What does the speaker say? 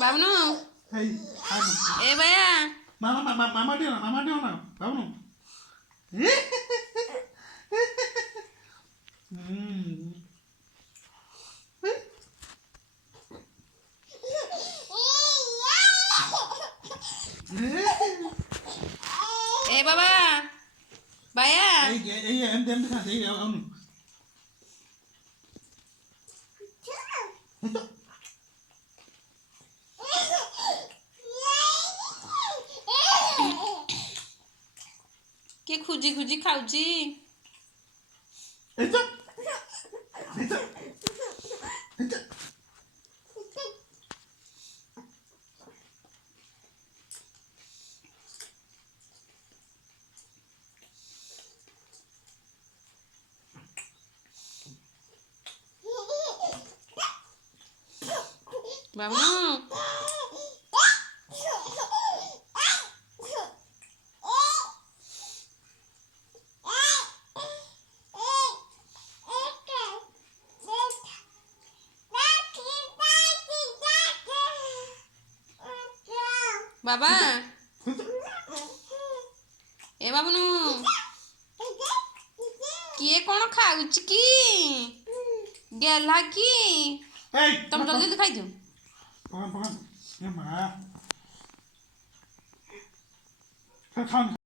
বাবনু এ ভাইয়া মামা দিও না বাবনু এ বাবা ভাইয়া এই এমনি খাস এই বাবনু କିଏ ଖୁଜି ଖୁଜି ଖାଉଛି ବାବନୁ ବାବା ଏ ବାବନୁ କିଏ କ'ଣ ଖାଉଛି କି ଗେଲା କି ତମେ ଜଲ୍ଦି ଜଲ୍ଦି ଖାଇଦିଅ ପକାନ ଏ ମା ଖାନ